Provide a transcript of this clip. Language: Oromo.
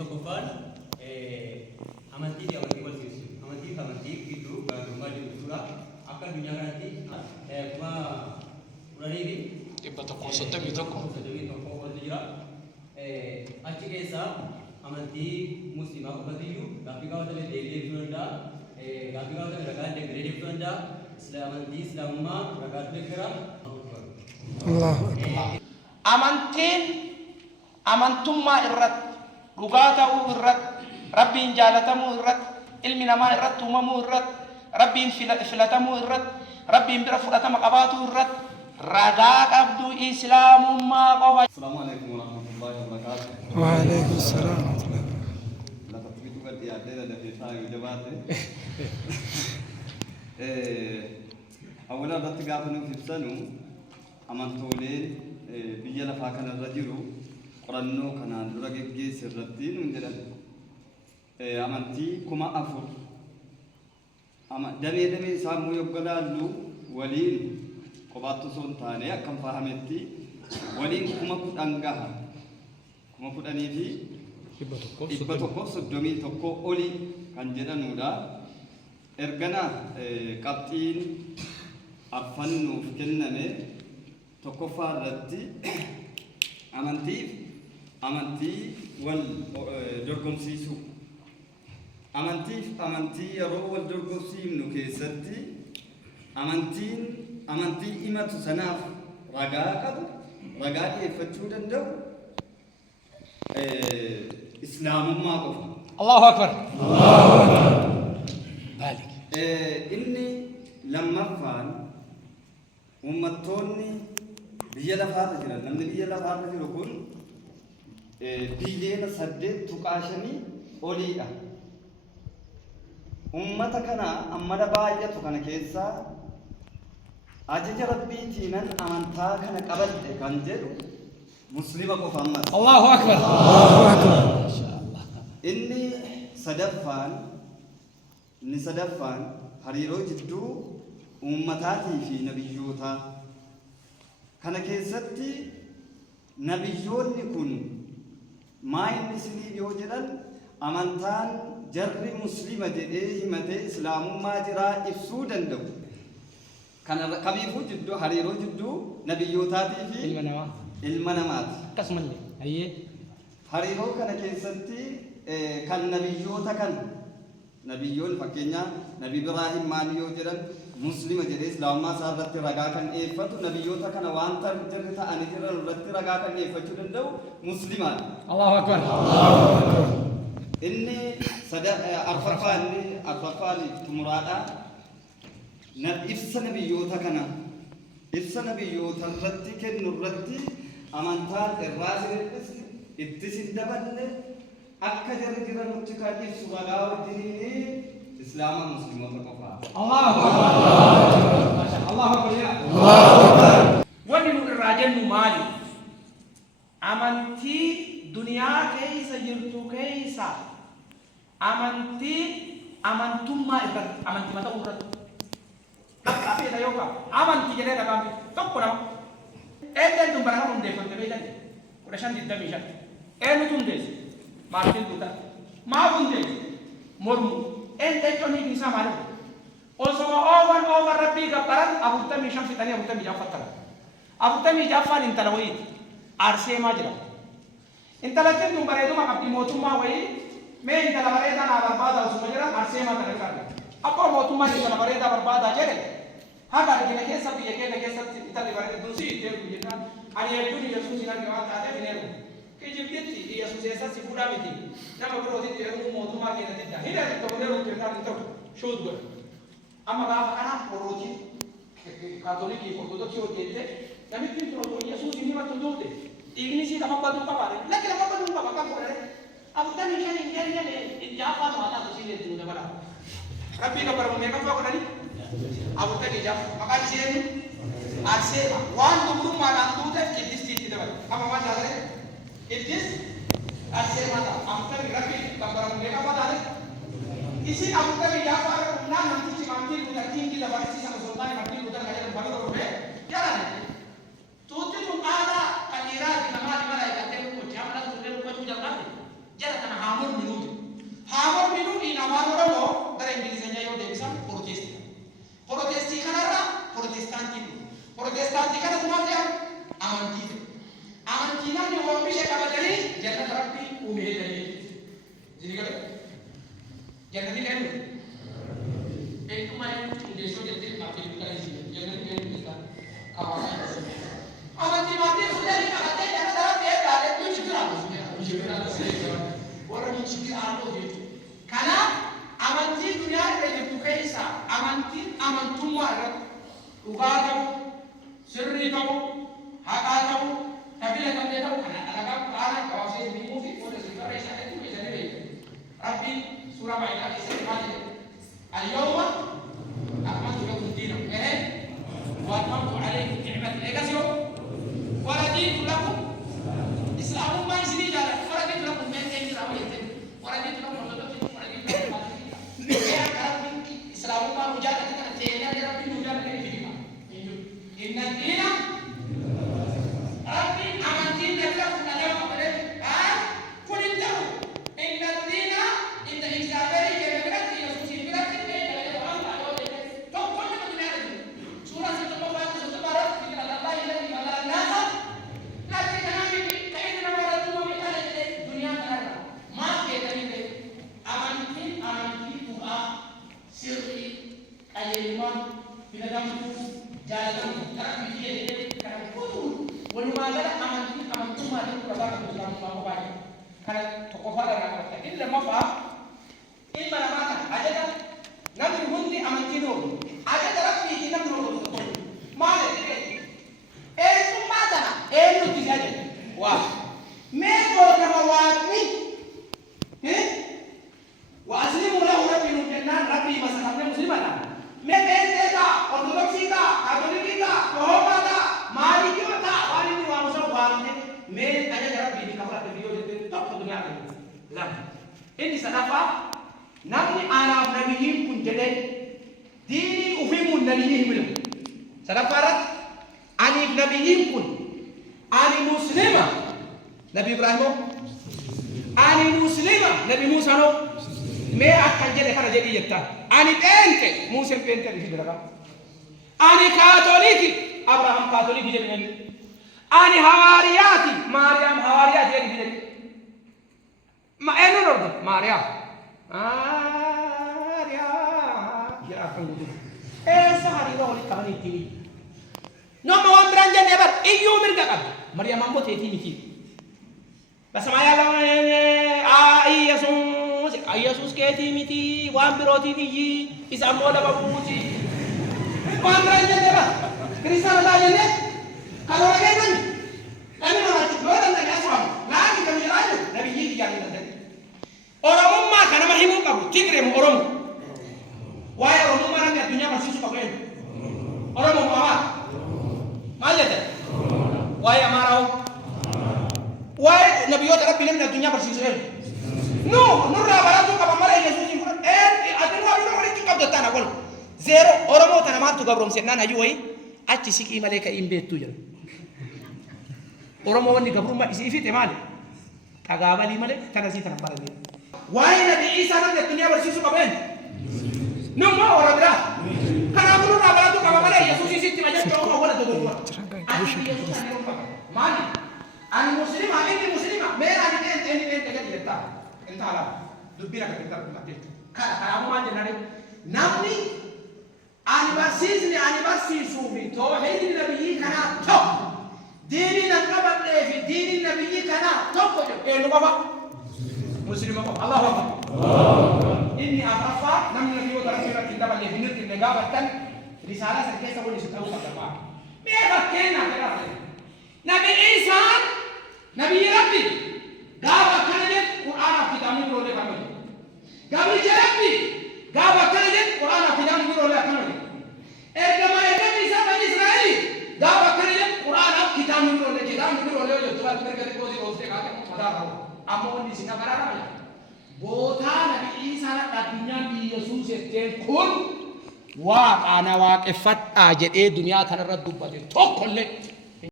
tokkoffaan amantii fi amantii barsiisu. Amantii fi amantii gidduu garaagarummaa jiru jechuudha. Akka addunyaa kanatti kuma kudhanii fi dhibba tokko soddomii tokko wanti jira. Achi keessaa amantii musliimaa qofatiyyuu gaaffii gaafatan deebisuu danda'a. Gaaffii gaafatan ragaa deebisuu danda'a. Amantii islaamummaa ragaa deebiraa. Amantiin amantummaa irratti dhugaa ta'uu irratti rabbiin jaalatamuu irratti ilmi namaa irratti uumamuu irratti rabbiin filatamuu irratti rabbiin bira fudhatama qabaatuu irratti ragaa qabdu islaamummaa qofa. Assalaamu alaykum wa rahmatullahi wa barakatuh. Wa alaykum salaam wa rahmatullahi. Lafa tubitu gadi adeera dafee taa'u jabaate. Awwaala irratti gaafa nuuf ibsanu amantooleen biyya lafaa kanarra jiru qorannoo kanaan dura geggeesse irratti nuun jedhan amantii 4,000 damee isaa immoo yogga laallu waliin kophaatti osoo hin taane akkam fahametti waliin 10,000 gaha 10,000 fi 131 oli kan jedhanudha. Ergana qabxiin affannuuf kenname tokkoffaa irratti amantii wal dorgomsiisu. Amantii yeroo wal dorgomsiifnu keessatti amantii himatu sanaaf ragaa qabu, ragaa dhiyeeffachuu danda'u islaamummaa qofa. Allahu akbar. Inni lammaffaan uummattoonni biyya lafaarra jiran namni biyya lafaarra jiru kun biliyoona 8.5 oliidha. Uummata kana ammada baay'atu kana keessaa ajaja rabbiitiinan amantaa kana qabadde kan jedhu muslima qofa ammas. Allahu akbar. Inni sadaffaan hariiroo jidduu uummataatii fi nabiyyootaa. Kana keessatti nabiyyoonni kun maayinni isinii yoo jedhan amantaan jarri muslima jedhee himatee islaamummaa jiraa ibsuu danda'u. Kana kamiifuu jidduu hariiroo jidduu nabiyyootaatii fi ilma namaati. Akkasumallee ayyee hariiroo kana keessatti kan nabiyyoota kan nabiyyoon fakkeenyaa nabi Ibraahim maal yoo jedhan muslima jedhee islaamummaa isaa irratti ragaa kan dhiyeeffatu nabiyyoota kana wanta jarri ta'anii jiran irratti ragaa kan dhiyeeffachuu danda'u muslimaadha. Allahu akbar. Inni arfaffaan tumuraadha. Ibsa nabiyyoota kana ibsa nabiyyoota irratti kennu irratti amantaan irraa itti sin daballe akka jarri jiranutti kan ibsu ragaa wajjiniin islaama musliimoota qofaa. Allahu akbar. Allahu akbar. Wanni nu irraa jennu maali? Amantii duniyaa keessa jirtu keessa amantummaa irratti amantii mataa irratti qaqqabeeta yookaan amantii jedhee dhagaan tokko nama eenyuun tun bara hundeeffamte beekan 1525 eenyutu hundeesse Maartin Luther maaf hundeesse mormu eenyuun hiikni isaa maaliif osoo oowan rabbii gabbaran 45 fixanii 46 fattara 46 intala wayiiti arseemaa jira intalattiin tun bareeduma qabdi mootummaa wayii mee intala bareedaa naa barbaadaa osuma jiran arseemaa kana irraa akkuma mootummaan intala bareedaa barbaadaa jedhe haga argina keessa biyya keenya keessatti intalli bareedduun si itti ergu jennaan ani hedduun Yesuusin arge waan taateef hin ergu kijibditti Yesuus eessatti fuudhaa miti nama birootitti erguu mootummaa keenyatti hin ergu tokko ergu jennaan hin ta'u shoot godha amma gaafa kana warrooti kaatolikii fi ortodoksii hojjette namichi Yesuusin himatu tuute dhiigni isii lafa baduu qabaare lakki lafa baduu qaba kan godhare afutamii shan hin jenne jaafaa maataa tosii leetti nu dabala rabbii gabbaramu meeqa faa godhani afutamii jaaf maqaan isheen arseema waan dubrummaadhaan tuuteef qiddistiitti dabala amma waan taatee qiddis arseema ta'a afutamii rabbii gabbaramu meeqa faa taate isin afutamii jaafaa naan namtichi maantii guutattiin gila barsiisan osoo taane maantii guutan kan jedhan baga dhufee jalan tuutti tun aadaa kan dhiiraati namaa dhimala eegattee kukkoochi amma dhaquu jalqabe jala kana haa Jadi kalau jangan dilihat itu main desa jadi mati bukan di sini. Jangan dilihat kita kawan. Mati sudah dikatakan jangan dalam dia ada itu juga orang yang cikir apa gitu. Karena amanti dunia ada di kaisa, amantu muara, ugatam, sirri kamu, hakatamu, tapi lagi dia tahu karena kawasan ini mungkin boleh sekarang saya itu bisa dilihat. Rabbi Surabaya ini sebenarnya اليوم أكملت لكم دينكم وأتممت عليكم نعمتي إيكاسيو ورضيت لكم إسلام ما يسني جالا ورضيت لكم من أين رأيتم ورضيت لكم من ورضيت لكم يا رب إسلام ما مجالا كنا تينا يا رب مجالا كنا فيما إن الدين ربي أمانتين لكم نجوا بدل كل انتهوا إن الدين إن إسلامي يبغى Ini sadafa namni anak nabiyin pun jadi dini ufimun nabiyin bilang sadafarat anif nabiyin pun ani muslimah Nabi Ibrahim ani muslimah Nabi Musa no me akan jadi karena jadi yatta ani ente Musa ente di sini ani katoliki Abraham katoliki jadi ani hawariyati Maryam hawariyati jadi jadi ma eno nordo Maria ya akan dulu sehari lo kapan ini no mau beranja nebar iyo mereka kan Maria mambo teti niki basa maya lo Yesus keti miti wambiroti niji isa moda babuji wan beranja nebar Kristen ada ne kalau lagi kan kami mau coba dan aswam lagi kami lanjut dari ini yang tadi orang umma karena mahimu kamu tigre mu orang wahai orang umma yang dunia masih suka kau orang mau apa malah deh wahai amarau wahai nabi Yod Arab bilang dunia bersih suka no nurra baratu kamu malah Yesus ini ada orang orang itu kau datang awal zero orang mau tanam tu kabrom senan ayu wahai aci siki malaikat imbe tu je orang mau ni kabrom isi temale kagabali male tanasi tanam pada dia wahai Nabi Isa nanti dunia bersih suka ben nunggu orang dah karena aku nurra baratu kamu malah Yesus isi timajah kau mau orang tu berdua mana ani muslimah ini muslimah merah ini kan kita entahlah lebih nak kita mati karena kamu mana nari namni anniversary sufi tauhid nabi kana top dini nakabal fi dini nabi kana top lu apa muslim apa Allah Akbar ini apa namni nabi wa rasul kita balik hinir di negara kan risalah serkesa boleh tahu apa mereka kena Nabi Isa Nabi Rabbi gawa kana Quran kita mun role kamu gawi Rabbi gawa kana Quran kita mun role kamu ekama Nabi Isa Bani Israel gawa kana Quran kita mun role yo tuan mereka ko di roste ka pada tahu amon di sini karana bota Nabi Isa na dunia bi Yesus ete kun wa ana wa qefat ajet dunia tanarad dubbate tokkolle